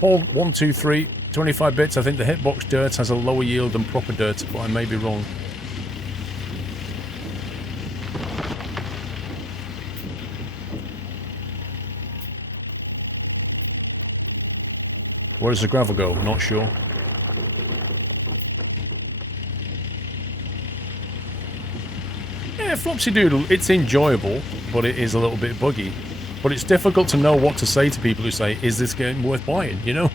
Paul, 123, 25 bits. I think the hitbox dirt has a lower yield than proper dirt, but I may be wrong. Where does the gravel go? Not sure. Yeah, Flopsy Doodle, it's enjoyable, but it is a little bit buggy. But it's difficult to know what to say to people who say, is this game worth buying, you know?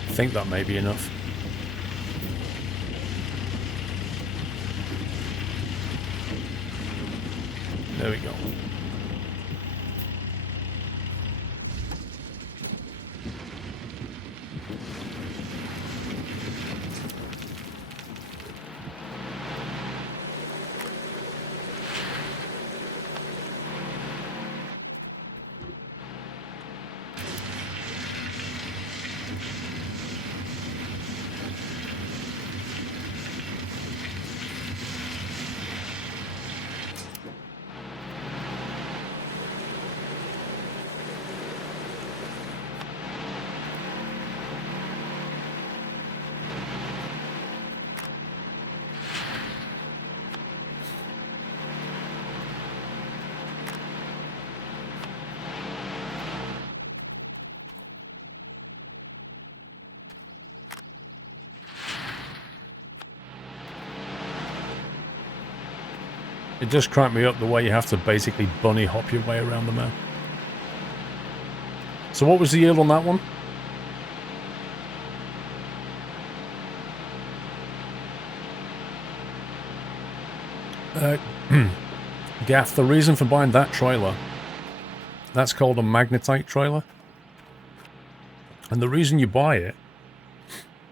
I think that may be enough. There we go. It just cracked me up the way you have to basically bunny hop your way around the map. So what was the yield on that one? Gaff, the reason for buying that trailer, that's called a magnetite trailer. And the reason you buy it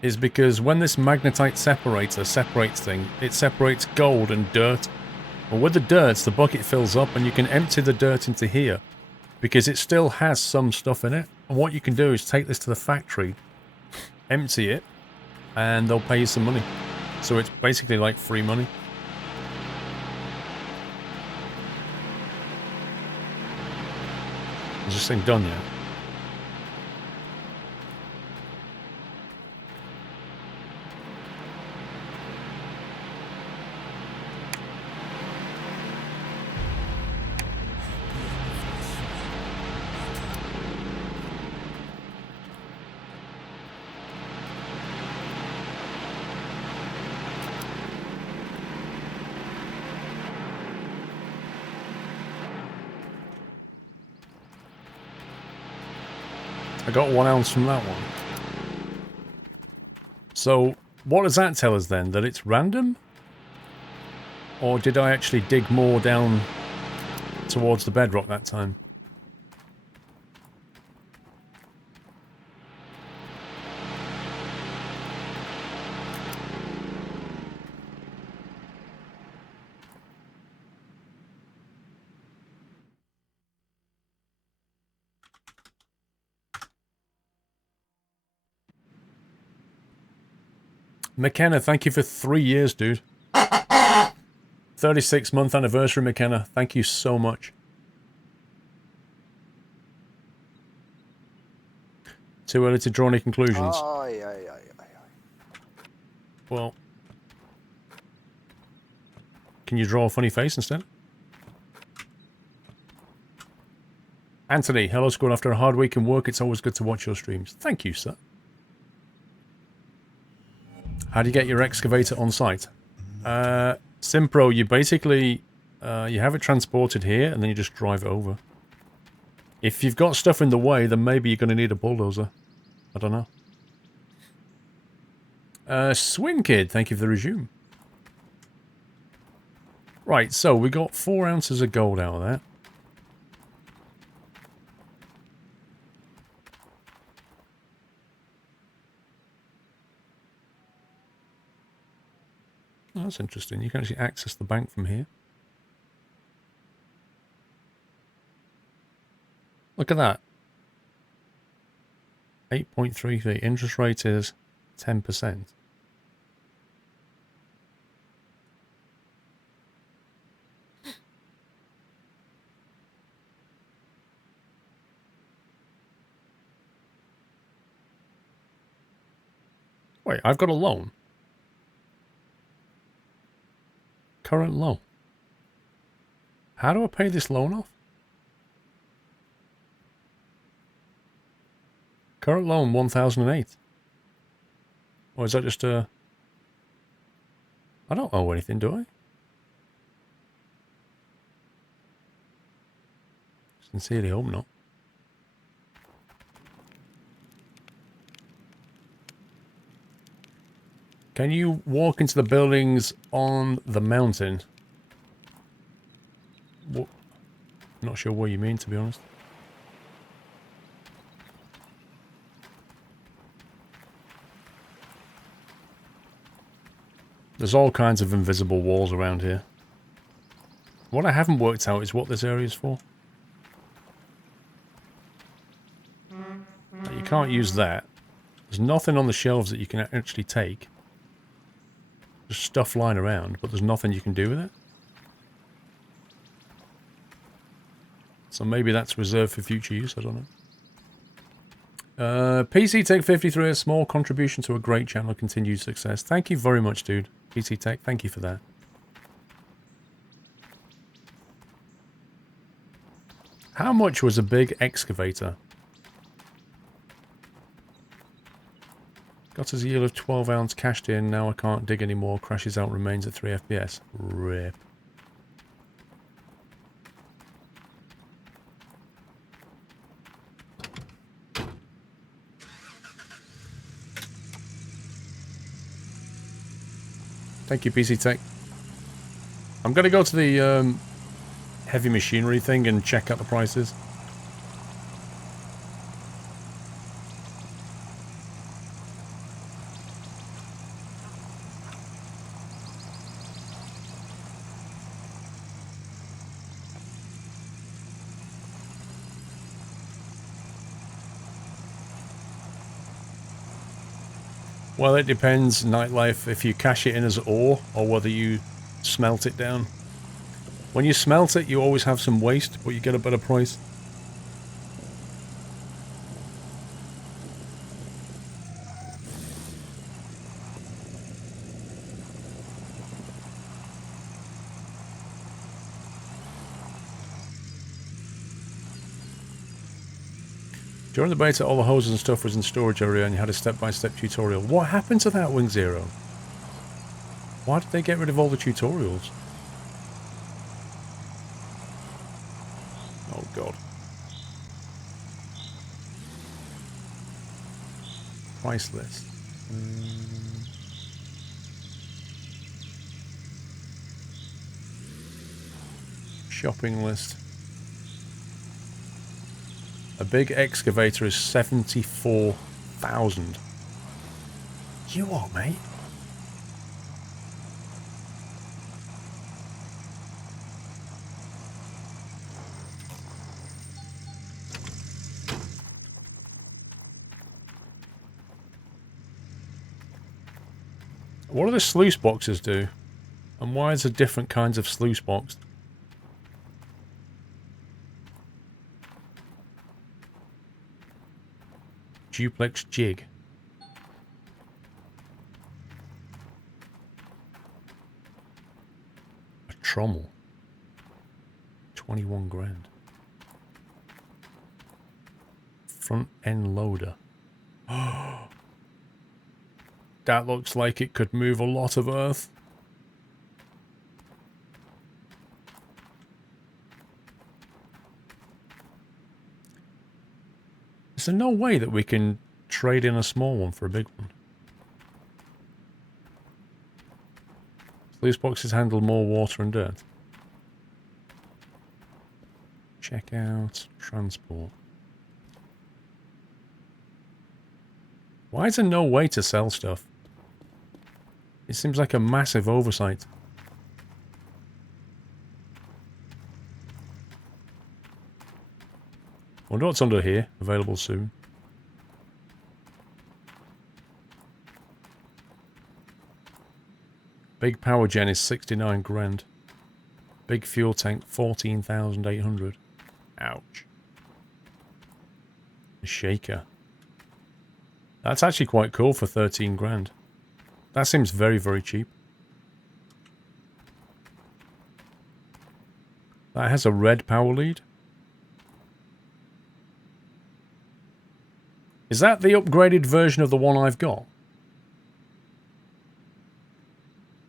is because when this magnetite separator separates things, it separates gold and dirt. Well, with the dirt, the bucket fills up and you can empty the dirt into here because it still has some stuff in it. And what you can do is take this to the factory, empty it, and they'll pay you some money. So it's basically like free money. Is this thing done yet? I got 1 ounce from that one. So, what does that tell us then? That it's random? Or did I actually dig more down towards the bedrock that time? McKenna, thank you for 3 years, dude. 36-month anniversary, McKenna. Thank you so much. Too early to draw any conclusions. Well, can you draw a funny face instead? Anthony, hello, Squirrel. After a hard week in work, it's always good to watch your streams. Thank you, sir. How do you get your excavator on site? Simpro, you basically, you have it transported here and then you just drive it over. If you've got stuff in the way, then maybe you're going to need a bulldozer. I don't know. Swing Kid, thank you for the resume. Right, so we got 4 ounces of gold out of that. Oh, that's interesting. You can actually access the bank from here. Look at that. 8.33. Interest rate is 10%. Wait, I've got a loan. Current loan. How do I pay this loan off? Current loan 1008. Or is that just a... I don't owe anything, do I? Sincerely hope not. Can you walk into the buildings on the mountain? What? Not sure what you mean, to be honest. There's all kinds of invisible walls around here. What I haven't worked out is what this area is for. You can't use that. There's nothing on the shelves that you can actually take. There's stuff lying around, but there's nothing you can do with it. So maybe that's reserved for future use, I don't know. PC Tech 53, a small contribution to a great channel, continued success. Thank you very much, dude. PC Tech, thank you for that. How much was a big excavator? Got us a yield of 12 ounce cashed in, now I can't dig anymore, crashes out, remains at 3 FPS. RIP. Thank you, PC Tech. I'm going to go to the heavy machinery thing and check out the prices. Well, it depends, Nightlife, if you cash it in as ore or whether you smelt it down. When you smelt it, you always have some waste, but you get a better price. During the beta, all the hoses and stuff was in storage area and you had a step-by-step tutorial. What happened to that, Wing Zero? Why did they get rid of all the tutorials? Oh, God. Price list. Shopping list. A big excavator is 74,000. You what, mate? What do the sluice boxes do? And why is there different kinds of sluice box? Duplex jig. A trommel. 21 grand. Front end loader. That looks like it could move a lot of earth. Is there no way that we can trade in a small one for a big one? Sluice boxes handle more water and dirt. Check out transport. Why is there no way to sell stuff? It seems like a massive oversight. Wonder what's under here. Available soon. Big power gen is 69 grand. Big fuel tank 14,800. Ouch. A shaker. That's actually quite cool for 13 grand. That seems very, very cheap. That has a red power lead. Is that the upgraded version of the one I've got?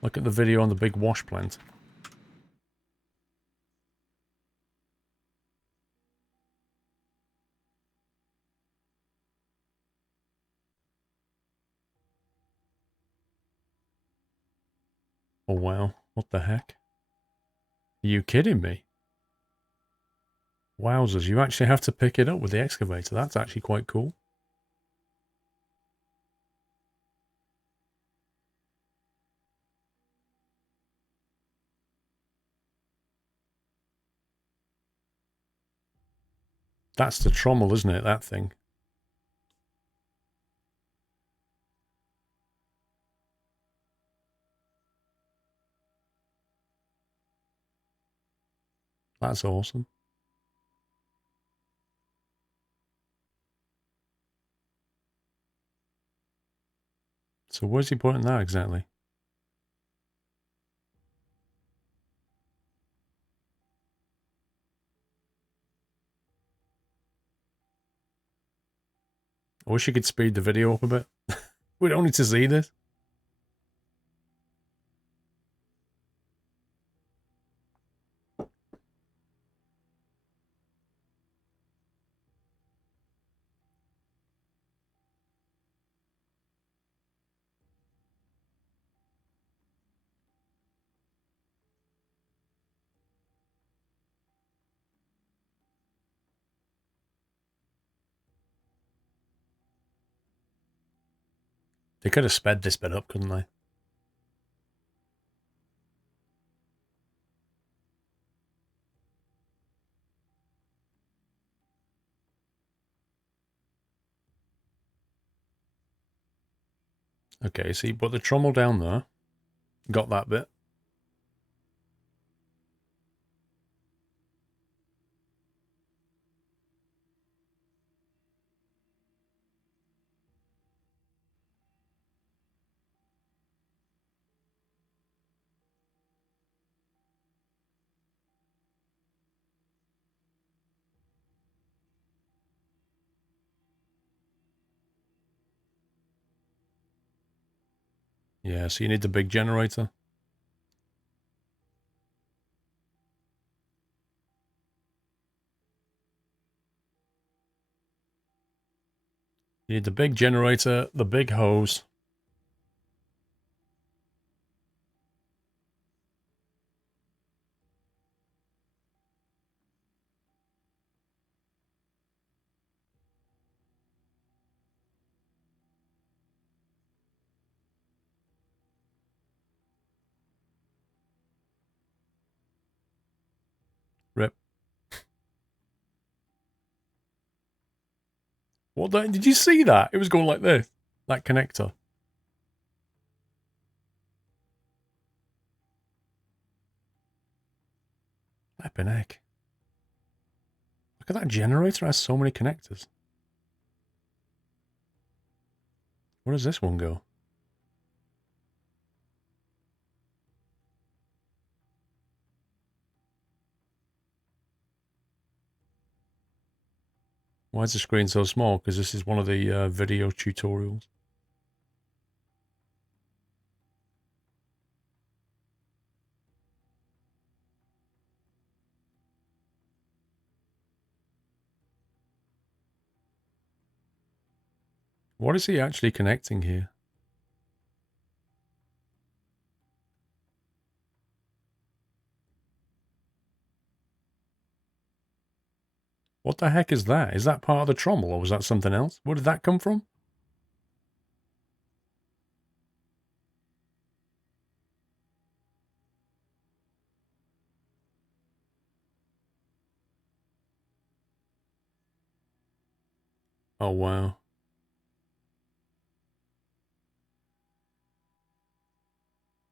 Look at the video on the big wash plant. Oh wow, what the heck? Are you kidding me? Wowzers, you actually have to pick it up with the excavator. That's actually quite cool. That's the trommel, isn't it, that thing? That's awesome. So where's he putting that exactly? I wish you could speed the video up a bit. We don't need to see this. They could have sped this bit up, couldn't they? Okay, so you put the trommel down there. Got that bit. Yeah, so you need the big generator. You need the big generator, the big hose. Rip. What the? Did you see that? It was going like this. That connector. Flippin' heck. Look at that generator. It has so many connectors. Where does this one go? Why is the screen so small? Because this is one of the video tutorials. What is he actually connecting here? What the heck is that? Is that part of the trommel or was that something else? Where did that come from? Oh, wow.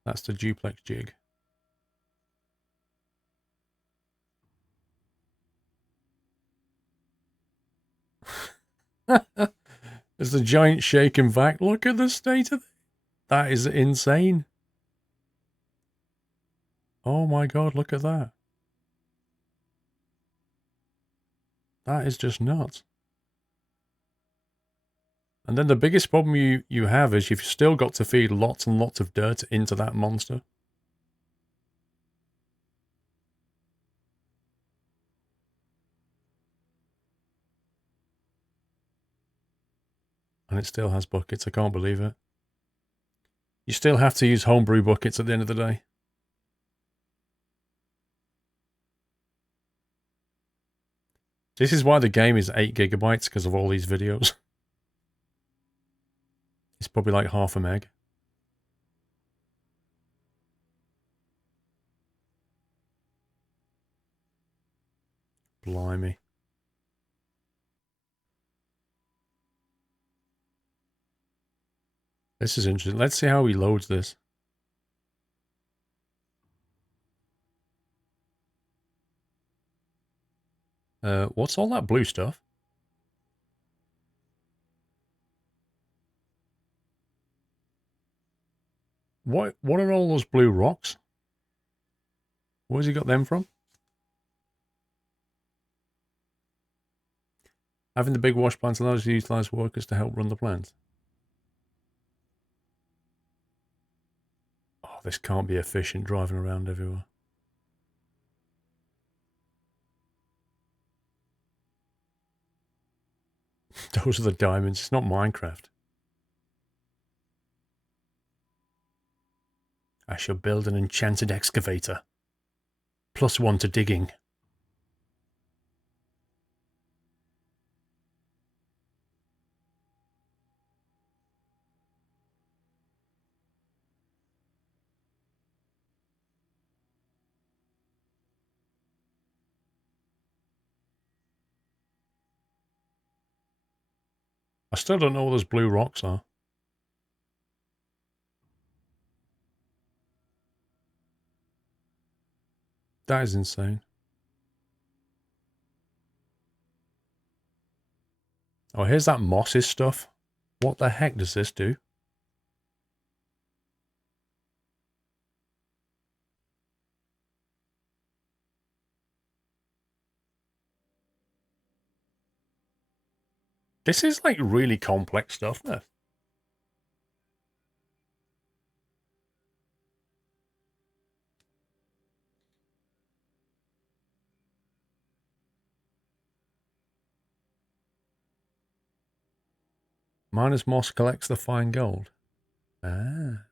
That's the duplex jig. There's the giant shake and vac. Look at the state of it. That is insane. Oh my god, look at that. That is just nuts. And then the biggest problem you have is you've still got to feed lots and lots of dirt into that monster. And it still has buckets. I can't believe it. You still have to use homebrew buckets at the end of the day. This is why the game is 8 gigabytes, because of all these videos. It's probably like half a meg. Blimey. This is interesting. Let's see how he loads this. What's all that blue stuff? What are all those blue rocks? Where's he got them from? Having the big wash plants allows you to utilize workers to help run the plant. Oh, this can't be efficient driving around everywhere. Those are the diamonds. It's not Minecraft. I shall build an enchanted excavator. +1 to digging. I still don't know what those blue rocks are. That is insane. Oh, here's that mossy stuff. What the heck does this do? This is like really complex stuff there. Miner's moss collects the fine gold. Ah.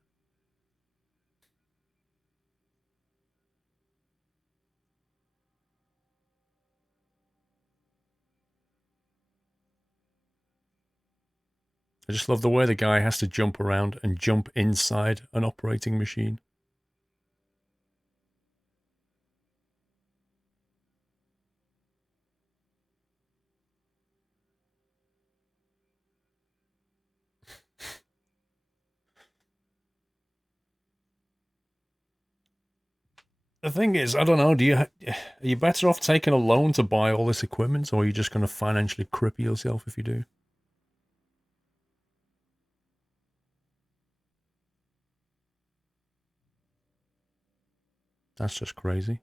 I just love the way the guy has to jump around and jump inside an operating machine. The thing is, I don't know, are you better off taking a loan to buy all this equipment, or are you just going to financially cripple yourself if you do? That's just crazy.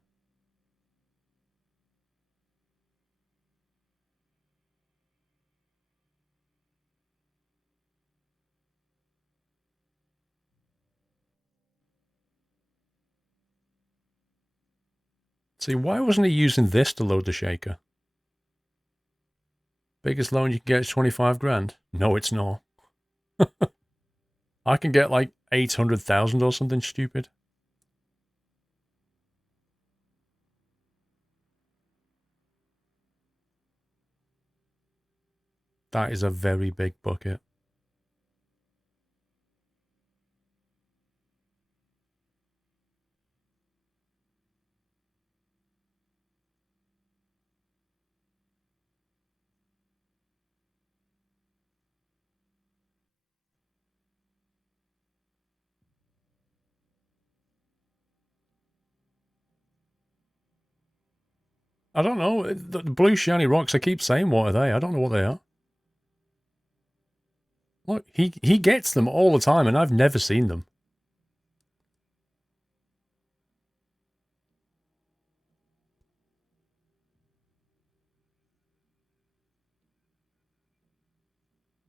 See, why wasn't he using this to load the shaker? Biggest loan you can get is 25 grand. No, it's not. I can get like 800,000 or something stupid. That is a very big bucket. I don't know. The blue shiny rocks, I keep saying, what are they? I don't know what they are. Look, he gets them all the time, and I've never seen them.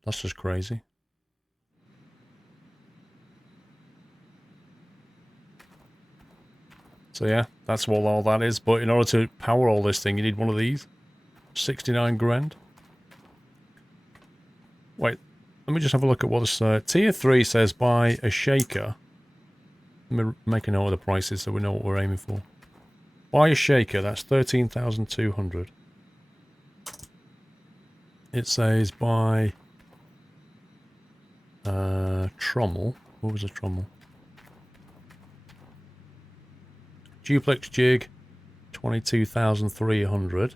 That's just crazy. So yeah, that's what all that is. But in order to power all this thing, you need one of these. 69 grand. Wait, let me just have a look at what this tier 3 says. Buy a shaker. Let me make a note of the prices so we know what we're aiming for. Buy a shaker, that's 13,200. It says buy trommel. What was a trommel? Duplex jig, 22,300.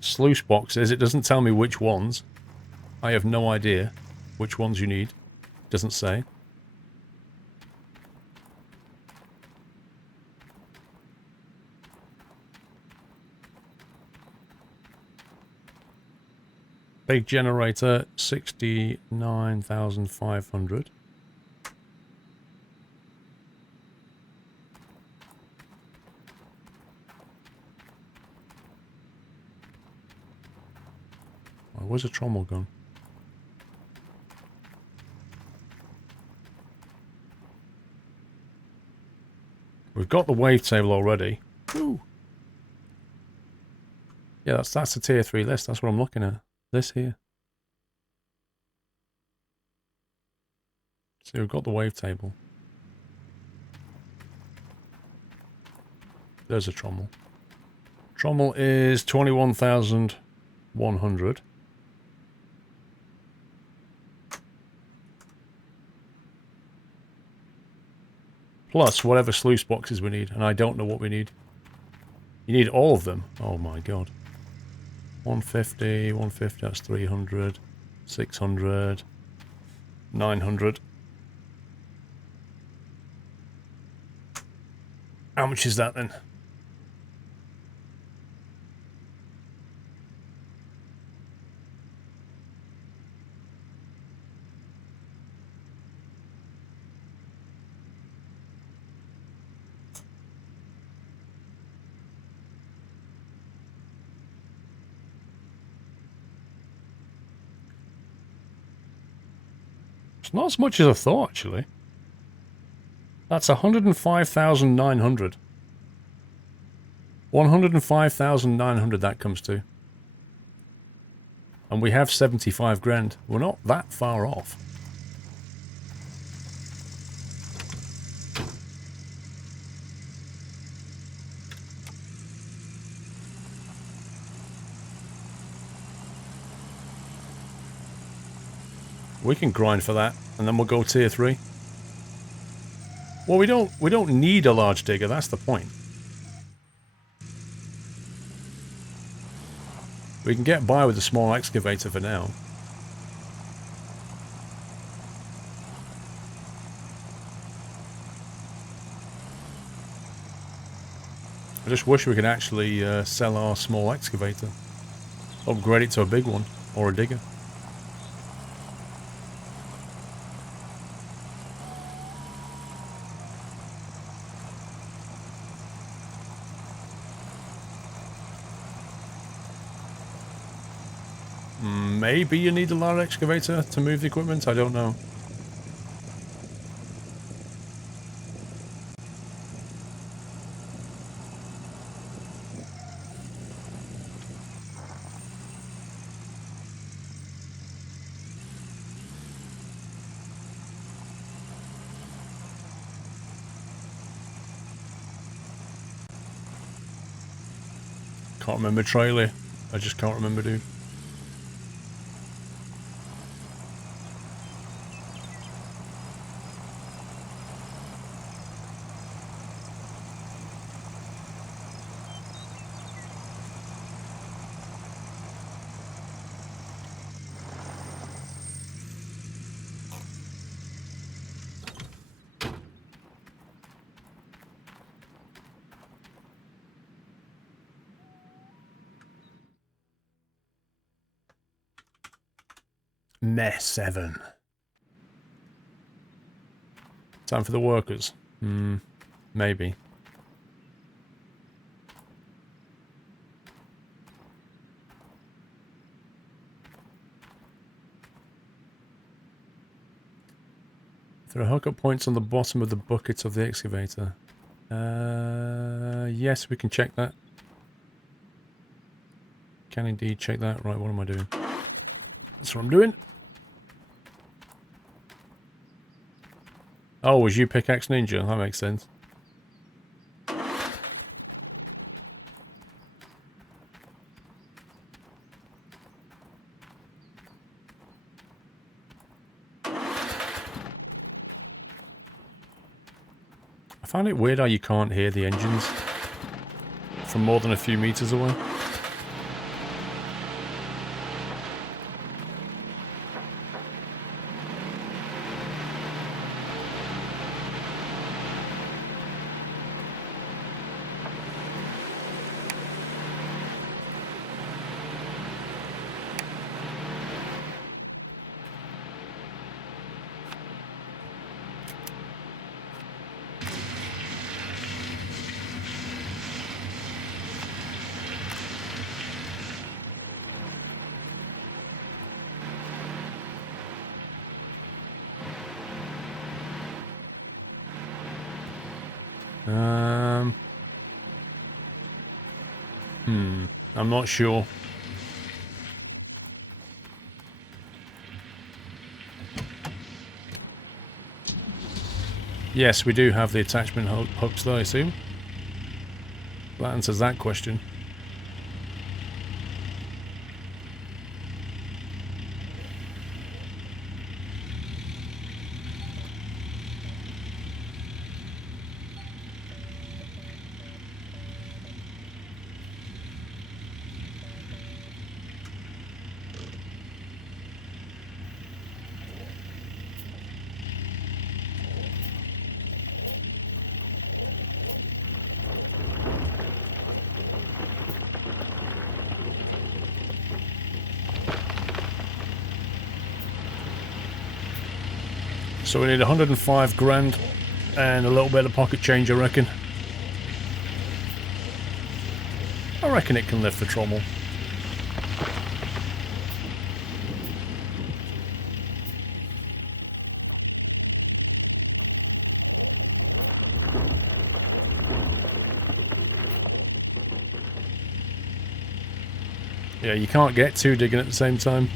Sluice boxes, it doesn't tell me which ones. I have no idea which ones you need. Doesn't say. Big generator, 69,500. Oh, where's the trommel gone? We've got the wavetable already. Ooh. Yeah, that's the tier 3 list. That's what I'm looking at. This here. So we've got the wavetable. There's a trommel. Trommel is 21,100. Plus whatever sluice boxes we need, and I don't know what we need. You need all of them. Oh my god. 150, 150, that's 300, 600, 900. How much is that then? It's not as much as I thought, actually. That's 105,900. 105,900 that comes to. And we have 75 grand. We're not that far off. We can grind for that, and then we'll go tier 3. Well, we don't need a large digger, that's the point. We can get by with a small excavator for now. I just wish we could actually sell our small excavator. Upgrade it to a big one, or a digger. Maybe you need a large excavator to move the equipment, I don't know. Can't remember trailer. I just can't remember, dude. Mess 7. Time for the workers. Maybe. There are hookup points on the bottom of the bucket of the excavator. Yes, we can check that. Can indeed check that. Right, what am I doing? That's what I'm doing. Oh, was you Pickaxe Ninja? That makes sense. I find it weird how you can't hear the engines from more than a few meters away. I'm not sure. Yes, we do have the attachment hooks though, I assume. That answers that question. So we need 105 grand and a little bit of pocket change, I reckon. I reckon it can lift the trommel. Yeah, you can't get two digging at the same time.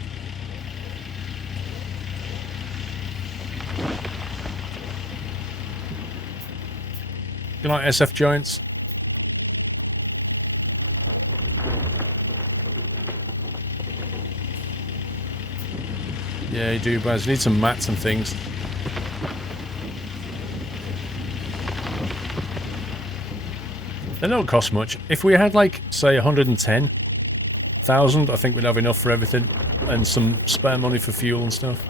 Good night, SF Giants. Yeah, you do, Baz. You need some mats and things. They don't cost much. If we had, like, say, 110,000, I think we'd have enough for everything. And some spare money for fuel and stuff.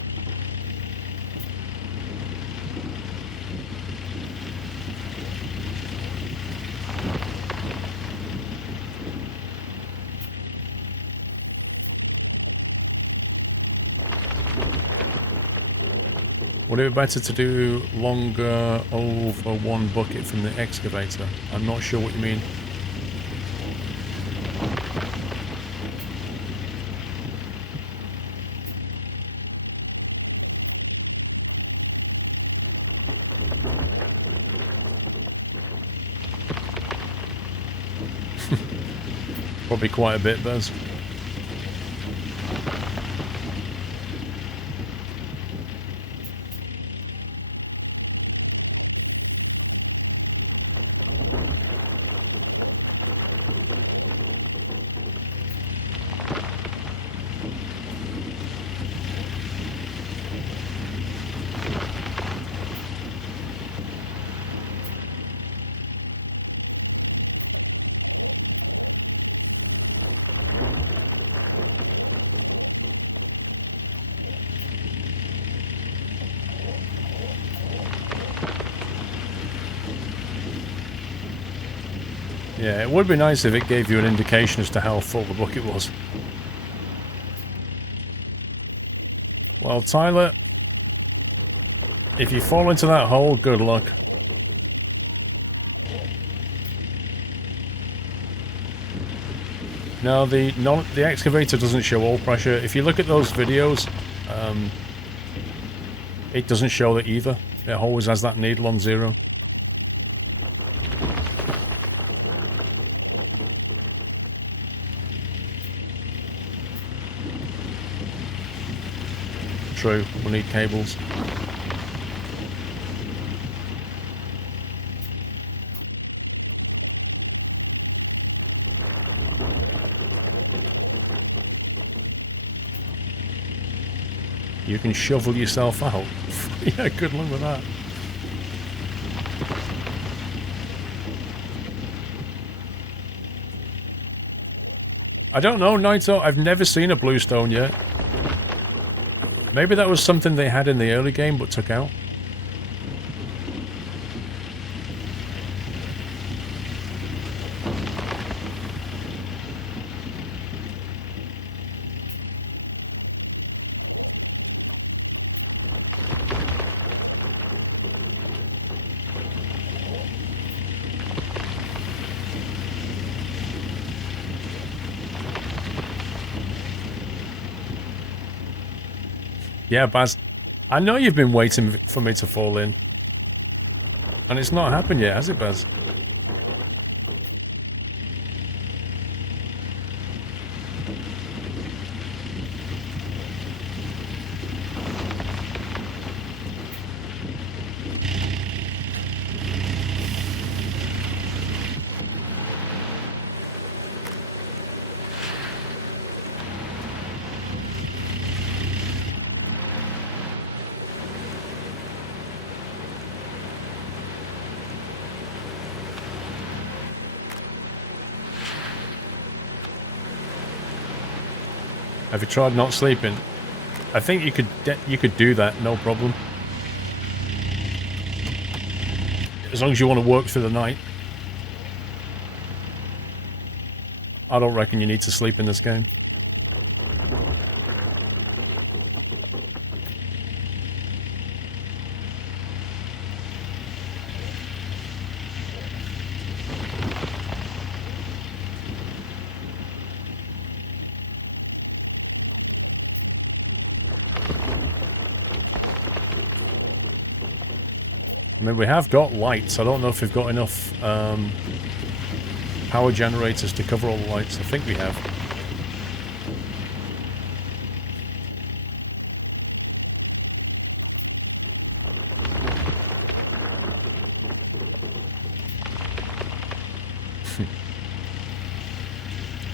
Would it be better to do longer over one bucket from the excavator? I'm not sure what you mean. Probably quite a bit, Buzz. Yeah, it would be nice if it gave you an indication as to how full the bucket was. Well, Tyler, if you fall into that hole, good luck. No, the excavator doesn't show oil pressure. If you look at those videos, it doesn't show that either. It always has that needle on 0. True, we'll need cables. You can shovel yourself out. Yeah, good luck with that. I don't know, Naito. I've never seen a bluestone yet. Maybe that was something they had in the early game but took out. Yeah, Baz, I know you've been waiting for me to fall in. And it's not happened yet, has it, Baz? Have you tried not sleeping? I think you could do that, no problem. As long as you want to work through the night. I don't reckon you need to sleep in this game. I mean, we have got lights. I don't know if we've got enough power generators to cover all the lights. I think we have.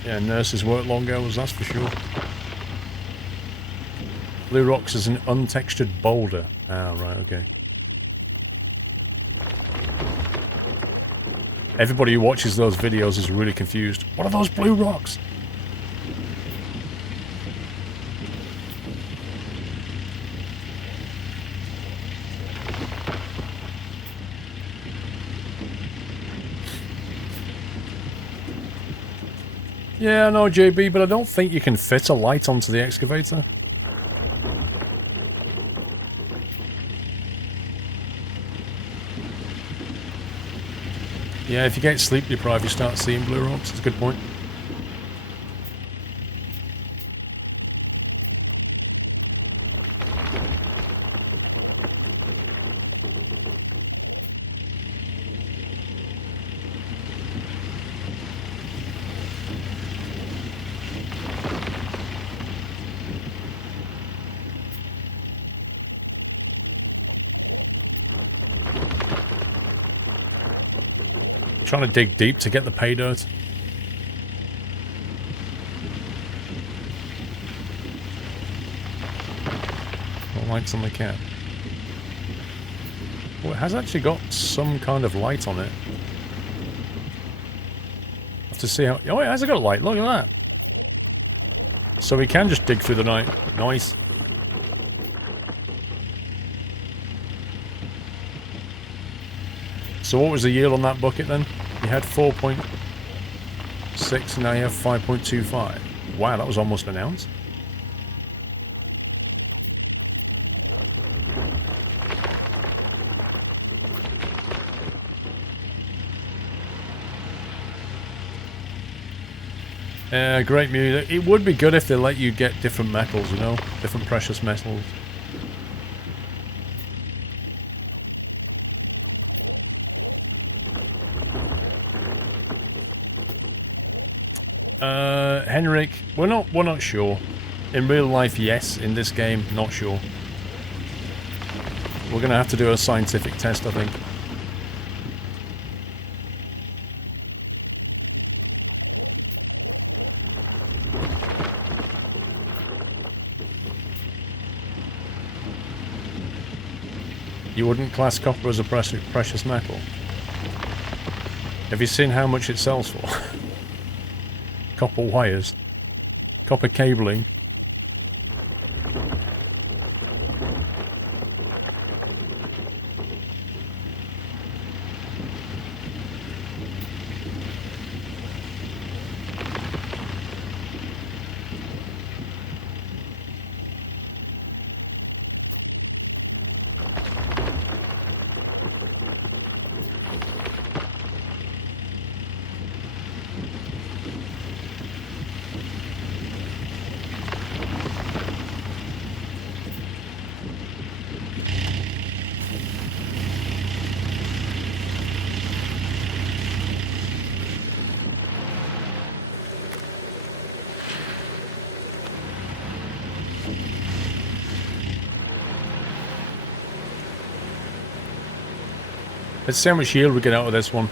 Yeah, nurses work long hours, that's for sure. Blue rocks is an untextured boulder. Ah, right, okay. Everybody who watches those videos is really confused. What are those blue rocks? Yeah, I know, JB, but I don't think you can fit a light onto the excavator. Yeah, if you get sleep deprived, you start seeing blue rocks. That's a good point. Trying to dig deep to get the pay dirt. What lights on the cat? Well, it has actually got some kind of light on it. Have to see how. Oh, it has got a light. Look at that. So we can just dig through the night. Nice. So what was the yield on that bucket then? You had 4 point... 6, now you have 5.25. Wow, that was almost an ounce. Great music. It would be good if they let you get different metals, you know? Different precious metals. Henrik, we're not sure. In real life, yes. In this game, not sure. We're gonna have to do a scientific test, I think. You wouldn't class copper as a precious metal? Have you seen how much it sells for? Copper wires. Copper cabling. Let's see how much yield we get out of this one.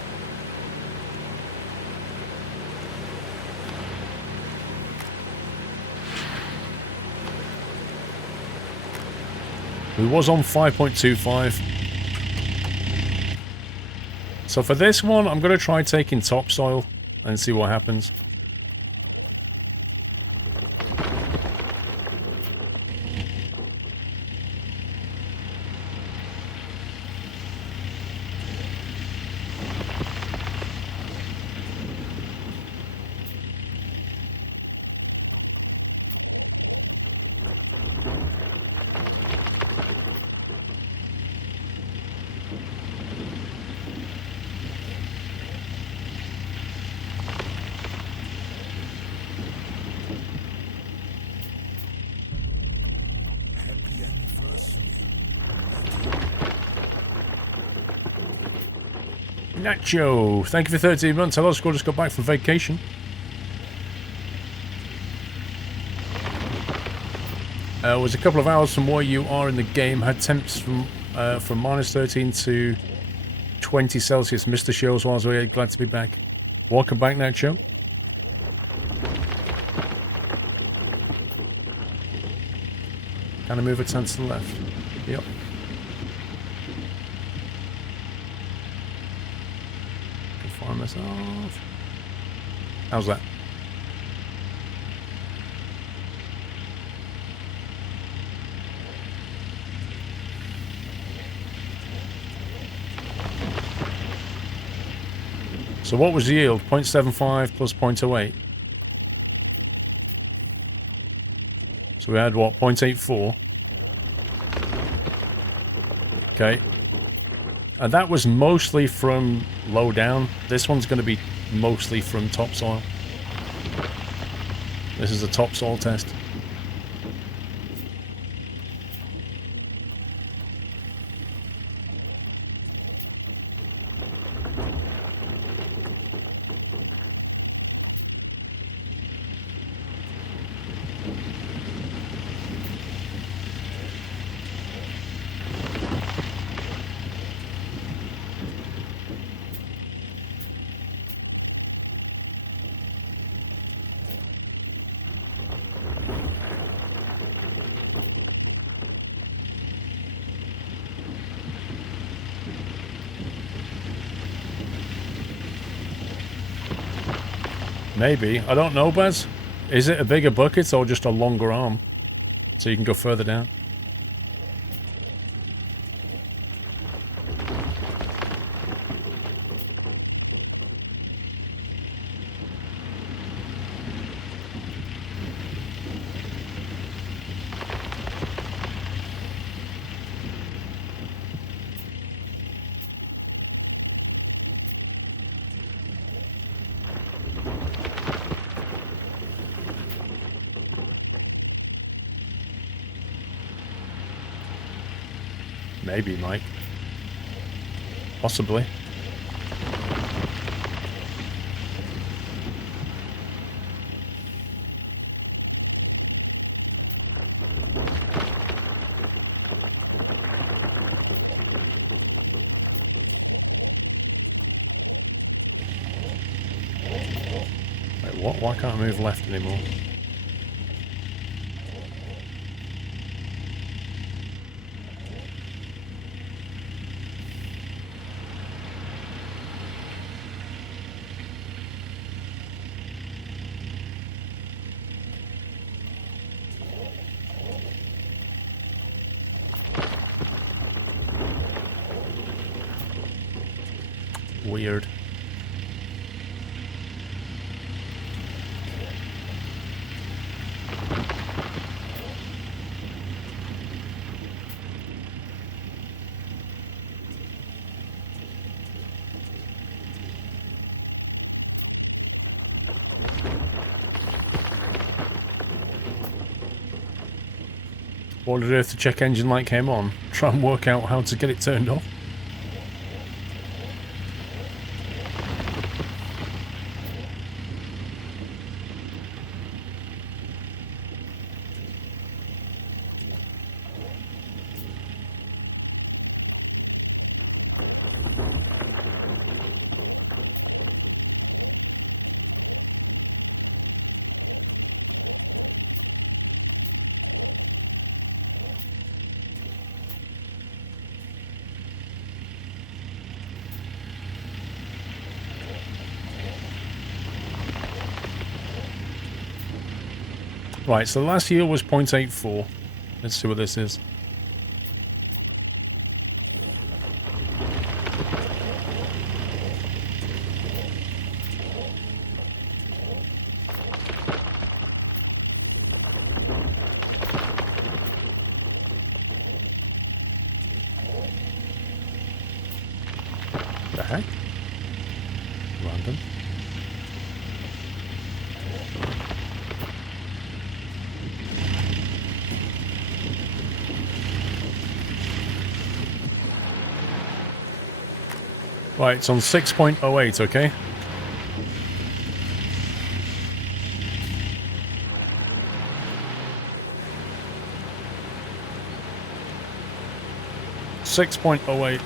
We was on 5.25. So for this one, I'm going to try taking topsoil and see what happens. Nacho, thank you for 13 months. Hello, Squirrel, just got back from vacation. Was a couple of hours from where you are in the game. Had temps from minus 13 to 20 Celsius. Missed the show as well, so glad to be back. Welcome back, Nacho. Can I move a tent to the left? Yep. Find myself. How's that? So what was the yield? 0.75 plus 0.08. So we had what? 0.84. Okay. And that was mostly from low down. This one's going to be mostly from topsoil. This is a topsoil test. Maybe. I don't know, Baz. Is it a bigger bucket or just a longer arm? So you can go further down? Maybe, Mike. Possibly. Wait, what? Why can't I move left anymore? Weird. What did I do if the check engine light came on? Try and work out how to get it turned off. Right, so the last heal was 0.84. Let's see what this is. The heck? Random. Right, it's on 6.08, okay? .08.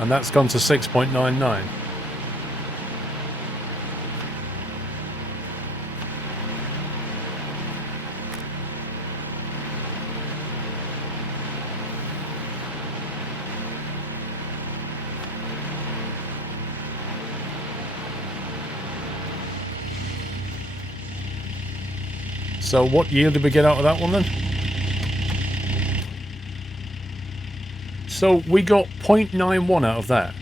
And that's gone to 6.99. So what yield did we get out of that one then? So we got 0.91 out of that.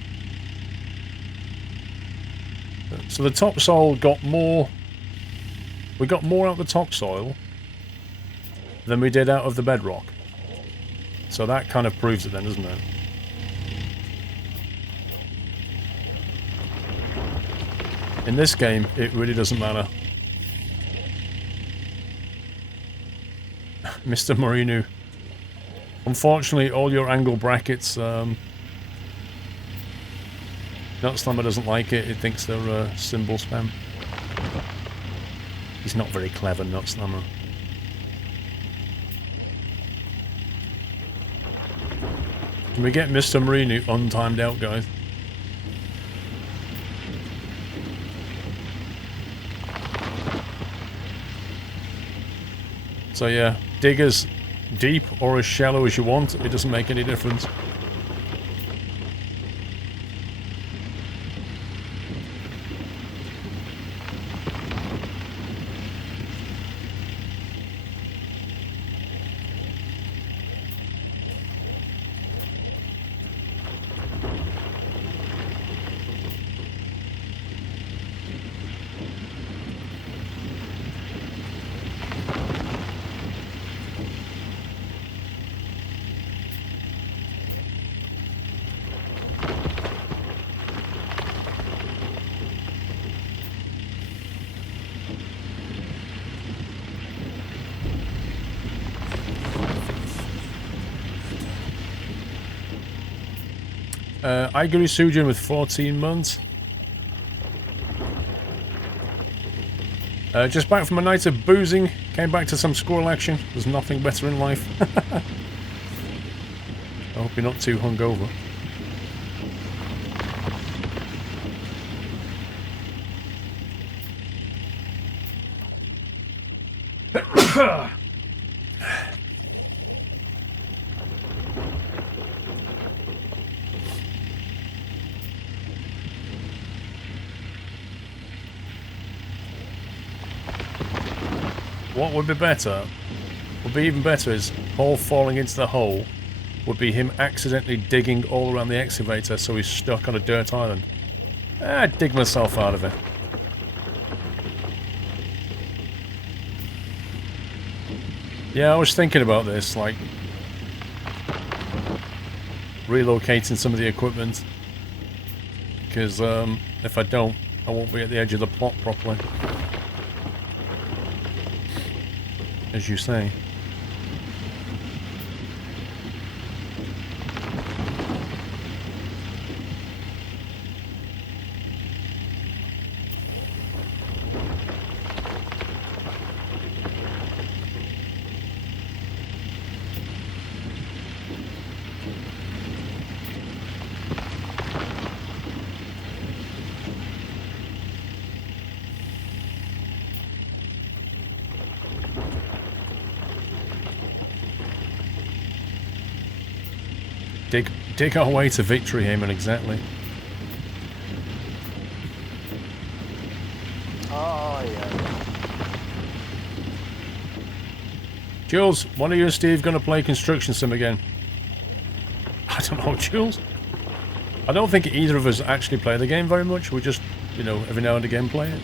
So the topsoil got more... We got more out of the topsoil than we did out of the bedrock. So that kind of proves it then, doesn't it? In this game, it really doesn't matter. Mr. Marinu. Unfortunately, all your angle brackets Nut Slammer doesn't like it. He thinks they're symbol spam. He's not very clever, Nut Slammer. Can we get Mr. Marine untimed out, guys? So yeah, dig as deep or as shallow as you want. It doesn't make any difference. Iguri Sujin with 14 months. Just back from a night of boozing. Came back to some squirrel action. There's nothing better in life. I hope you're not too hungover. What would be better, would be even better is Paul falling into the hole would be him accidentally digging all around the excavator so he's stuck on a dirt island. I'd dig myself out of it. Yeah, I was thinking about this, like relocating some of the equipment, because if I don't, I won't be at the edge of the plot properly. As you say. Dig our way to victory, Heyman, exactly. Oh, yeah. Jules, when are you and Steve going to play Construction Sim again? I don't know, Jules. I don't think either of us actually play the game very much. We just, you know, every now and again play it.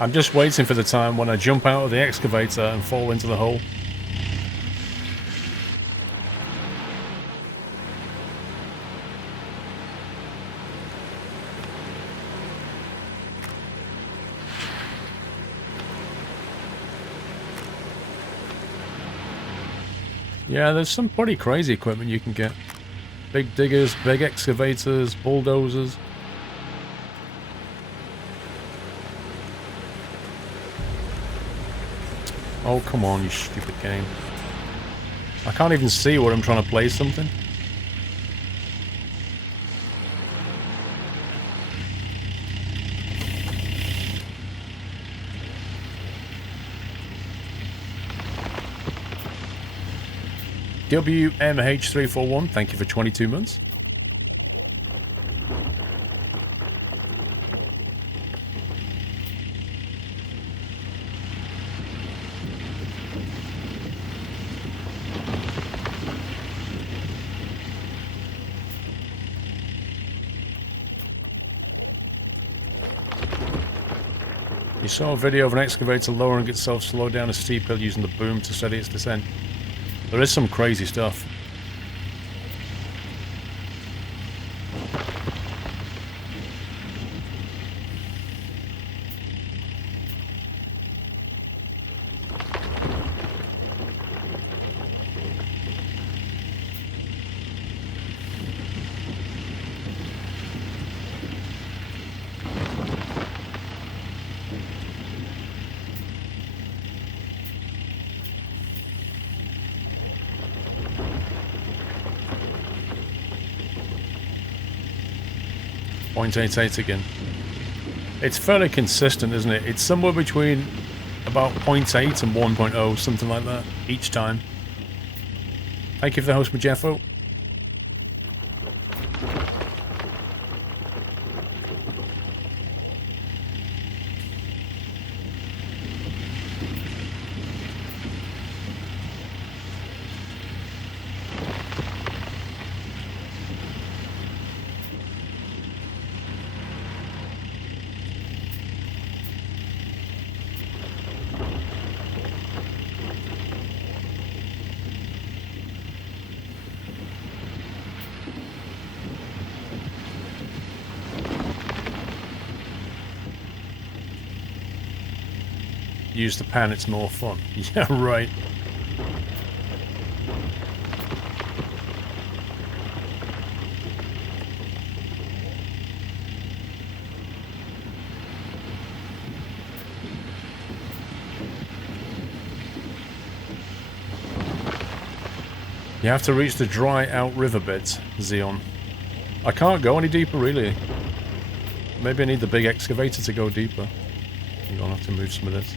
I'm just waiting for the time when I jump out of the excavator and fall into the hole. Yeah, there's some pretty crazy equipment you can get. Big diggers, big excavators, bulldozers. Oh, come on, you stupid game. I can't even see where I'm trying to place something. WMH341, thank you for 22 months. You saw a video of an excavator lowering itself slow down a steep hill using the boom to steady its descent. There is some crazy stuff. .88 again. It's fairly consistent, isn't it? It's somewhere between about 0.8 and 1.0, something like that, each time. Thank you for the host, Majeffo. Use the pan, it's more fun. Yeah, right. You have to reach the dry out riverbeds, Xeon. I can't go any deeper, really. Maybe I need the big excavator to go deeper. I'm gonna have to move some of this.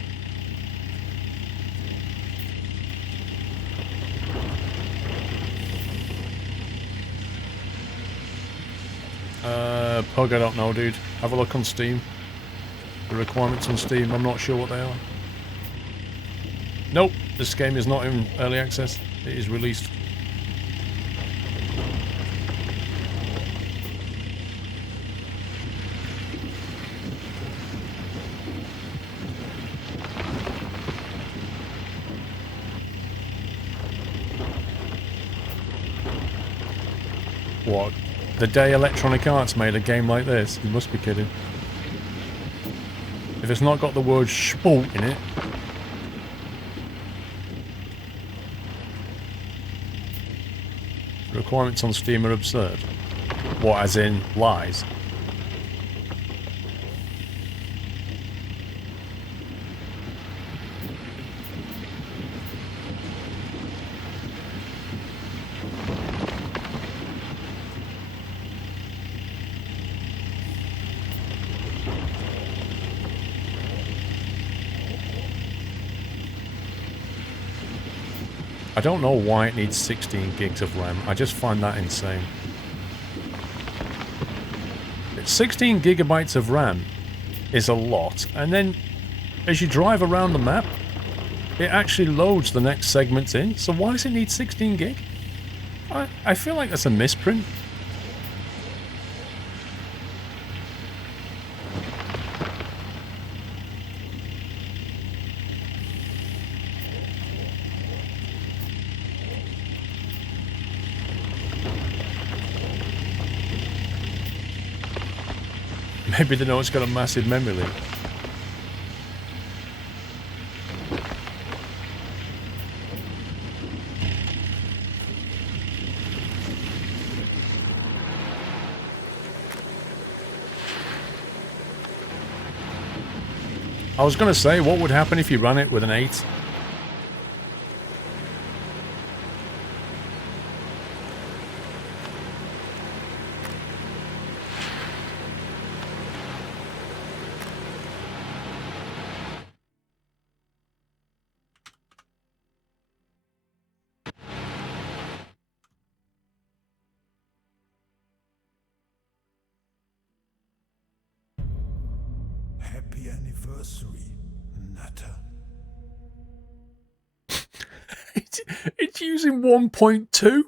Pug, I don't know, dude. Have a look on Steam. The requirements on Steam, I'm not sure what they are. Nope, this game is not in early access. It is released. What? The day Electronic Arts made a game like this? You must be kidding. If it's not got the word sport in it. The requirements on Steam are absurd. What, as in lies? I don't know why it needs 16 gigs of RAM. I just find that insane. It's 16 gigabytes of RAM is a lot, and then as you drive around the map, it actually loads the next segments in. So why does it need 16 gig? I feel like that's a misprint. Maybe they know it's got a massive memory leak. I was going to say, what would happen if you ran it with an 8? Happy anniversary, Natter. It's using 1.2.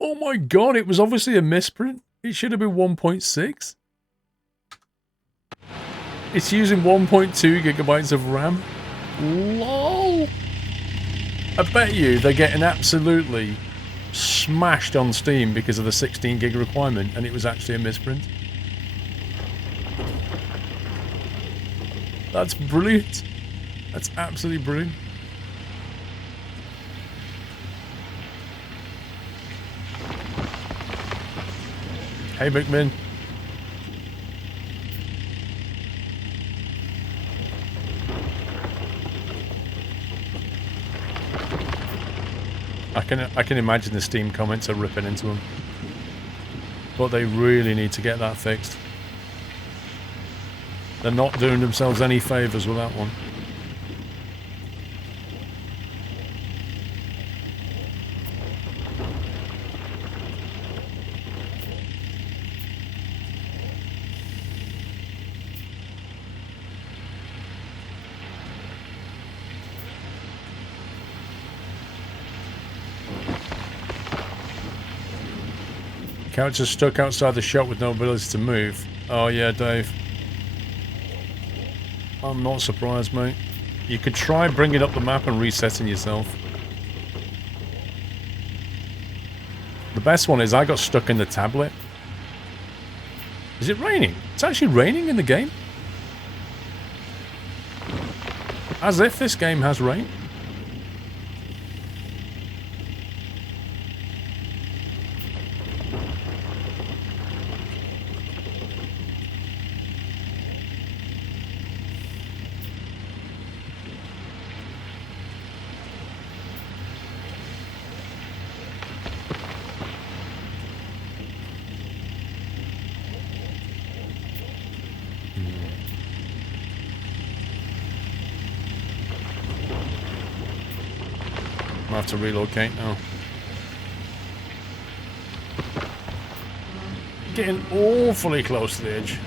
Oh my god, it was obviously a misprint. It should have been 1.6. It's using 1.2 gigabytes of RAM. LOL. I bet you they're getting absolutely smashed on Steam because of the 16 gig requirement, and it was actually a misprint. That's brilliant. That's absolutely brilliant. Hey, McMinn. I can imagine the Steam comments are ripping into them. But they really need to get that fixed. They're not doing themselves any favours with that one. Couch is stuck outside the shop with no ability to move. Oh yeah, Dave. I'm not surprised, mate. You could try bringing up the map and resetting yourself. The best one is I got stuck in the tablet. Is it raining? It's actually raining in the game? As if this game has rain. I have to relocate now. Getting awfully close to the edge.